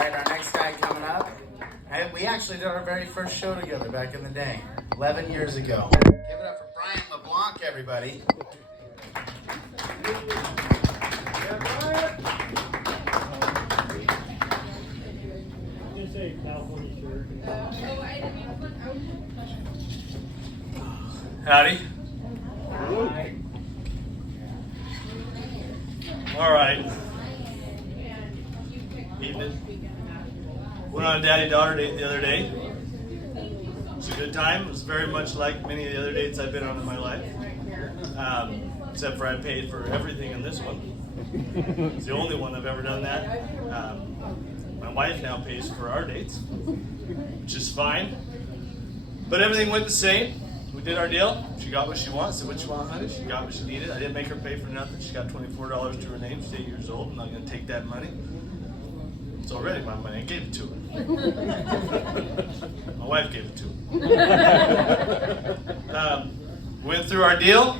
right, our next guy coming up. And we actually did our very first show together back in the day, 11 years ago. Give it up for Brian LeBlanc, everybody. Howdy. All right. Evening. Went on a daddy-daughter date the other day. It was a good time. It was very much like many of the other dates I've been on in my life. Except for I paid for everything in this one. It's the only one I've ever done that. My wife now pays for our dates, which is fine. But everything went the same. We did our deal. She got what she wants. Said, "What you want, honey?" She got what she needed. I didn't make her pay for nothing. She got $24 to her name. She's 8 years old. I'm not going to take that money. It's already my money. I gave it to her. My wife gave it to her. Went through our deal.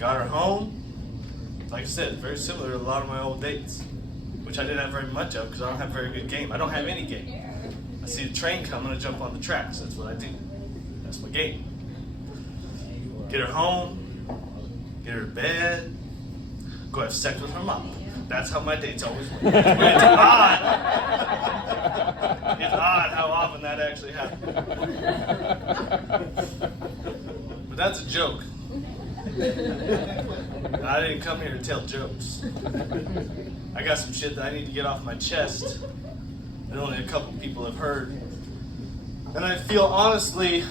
Got her home. Like I said, very similar to a lot of my old dates, which I didn't have very much of because I don't have very good game. I don't have any game. I see the train coming, I jump on the tracks. That's what I do. That's my game. Get her home, get her to bed, go have sex with her mom. That's how my dates always went. It's odd. It's odd how often that actually happens. But that's a joke. I didn't come here to tell jokes. I got some shit that I need to get off my chest that only a couple people have heard. And I feel honestly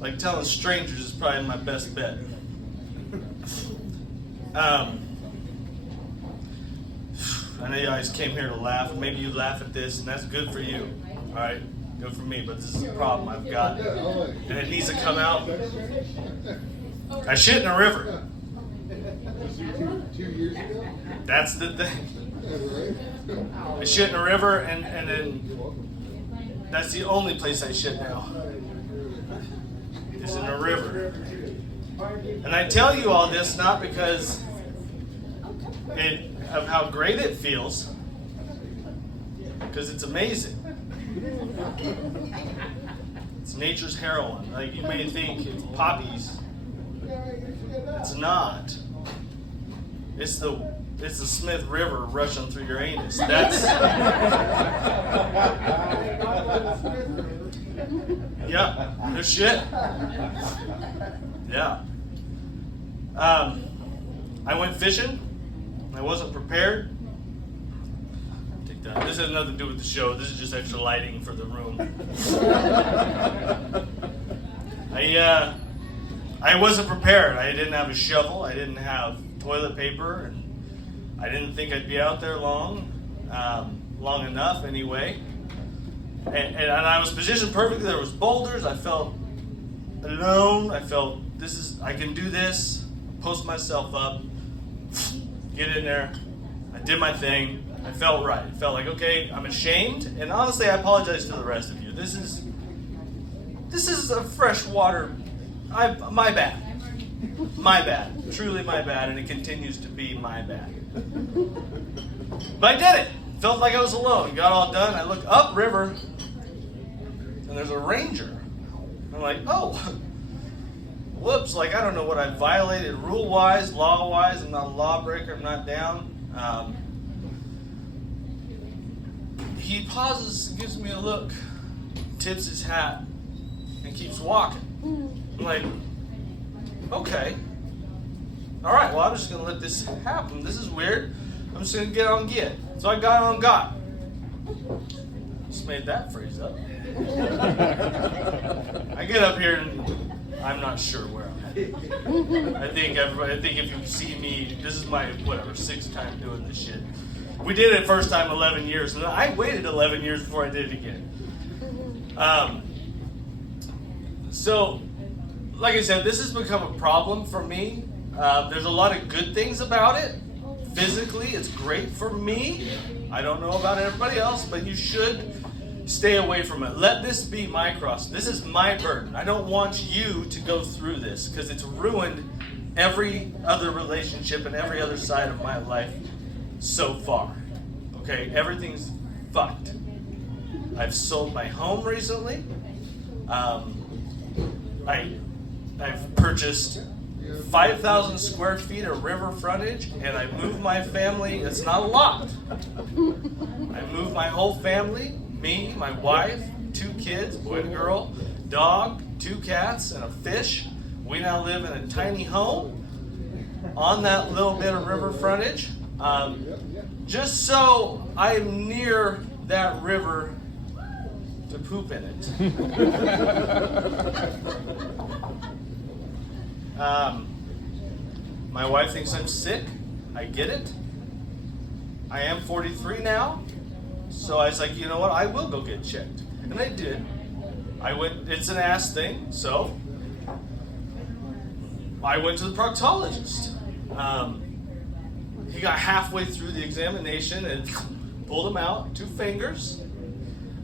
like telling strangers is probably my best bet. I know you guys came here to laugh, and maybe you laugh at this, and that's good for you. All right, good for me, but this is a problem I've got, and it needs to come out. I shit in a river. 2 years ago? That's the thing. I shit in a river, and then that's the only place I shit now. Is in a river. And I tell you all this not because of how great it feels, because it's amazing. It's nature's heroin. Like you may think it's poppies. It's not. It's the Smith River rushing through your anus. That's yeah, there's shit. Yeah. I went fishing. I wasn't prepared. Take that. This has nothing to do with the show. This is just extra lighting for the room. I wasn't prepared. I didn't have a shovel. I didn't have toilet paper, and I didn't think I'd be out there long enough anyway. And I was positioned perfectly. There was boulders. I felt alone. I felt I can do this. Post myself up. Get in there. I did my thing. I felt right. It felt like, okay, I'm ashamed. And honestly, I apologize to the rest of you. This is a freshwater. My bad. My bad. Truly my bad. And it continues to be my bad. But I did it. Felt like I was alone. Got all done. I look upriver. And there's a ranger. I'm like, oh. Whoops, like I don't know what I violated rule-wise, law-wise. I'm not a lawbreaker, I'm not down. He pauses, gives me a look, tips his hat, and keeps walking. I'm like, okay. All right, well, I'm just going to let this happen. This is weird. I'm just going to get on get. So I got on got. Just made that phrase up. I get up here and I'm not sure where I'm at. I think if you see me, this is my, sixth time doing this shit. We did it first time 11 years, and I waited 11 years before I did it again. So, like I said, this has become a problem for me. There's a lot of good things about it. Physically, it's great for me. I don't know about everybody else, but you should stay away from it. Let this be my cross. This is my burden. I don't want you to go through this because it's ruined every other relationship and every other side of my life so far. Okay, everything's fucked. I've sold my home recently. I've purchased 5,000 square feet of river frontage, and I moved my family. It's not a lot. I moved my whole family, me, my wife, 2 kids, boy and girl, dog, 2 cats, and a fish. We now live in a tiny home on that little bit of river frontage, just so I'm near that river to poop in it. My wife thinks I'm sick. I get it. I am 43 now, so I was like, you know what? I will go get checked, and I did. I went. It's an ass thing, so I went to the proctologist. He got halfway through the examination and pulled them out, 2 fingers.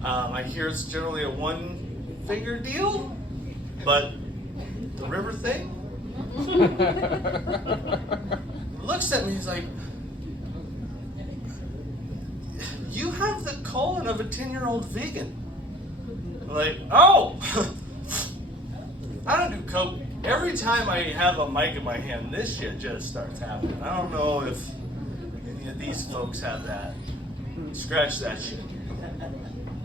I hear it's generally a 1-finger deal, but the river thing. Looks at me, he's like, you have the colon of a 10-year-old vegan. I'm like, oh, I don't do coke. Every time I have a mic in my hand, this shit just starts happening. I don't know if any of these folks have that. Scratch that shit.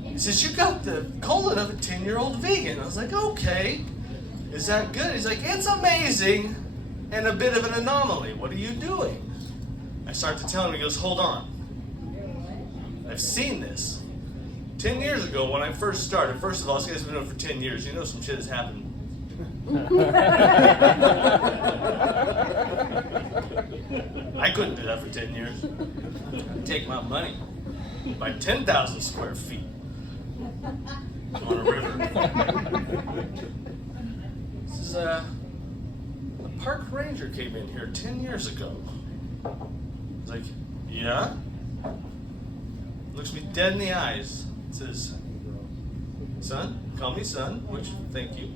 He says, you got the colon of a 10-year-old vegan. I was like, okay. Is that good? He's like, it's amazing and a bit of an anomaly. What are you doing? I start to tell him. He goes, hold on. I've seen this. 10 years ago when I first started, first of all, this guy's been doing it for 10 years. You know some shit has happened. I couldn't do that for 10 years. Take my money, buy 10,000 square feet on a river. This is a park ranger came in here 10 years ago. I was like, yeah? Looks me dead in the eyes. Says, son, call me son, which, thank you.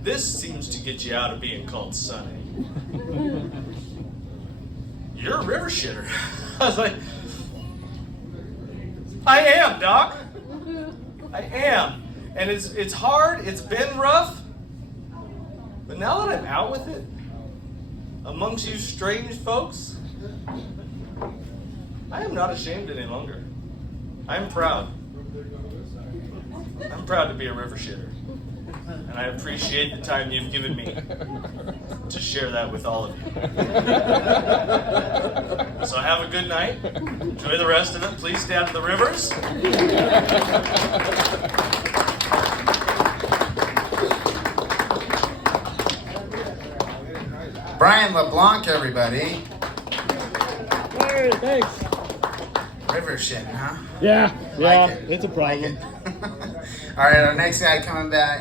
This seems to get you out of being called Sonny. You're a river shitter. I was like, I am, Doc. I am. And it's hard, it's been rough. But now that I'm out with it, amongst you strange folks, I am not ashamed any longer. I'm proud. I'm proud to be a river shitter. And I appreciate the time you've given me to share that with all of you. So have a good night. Enjoy the rest of it. Please stay out of the rivers. Brian LeBlanc, everybody. Hey, thanks. River shit, huh? Yeah, Like it. it's a problem. Like it. All right, our next guy coming up.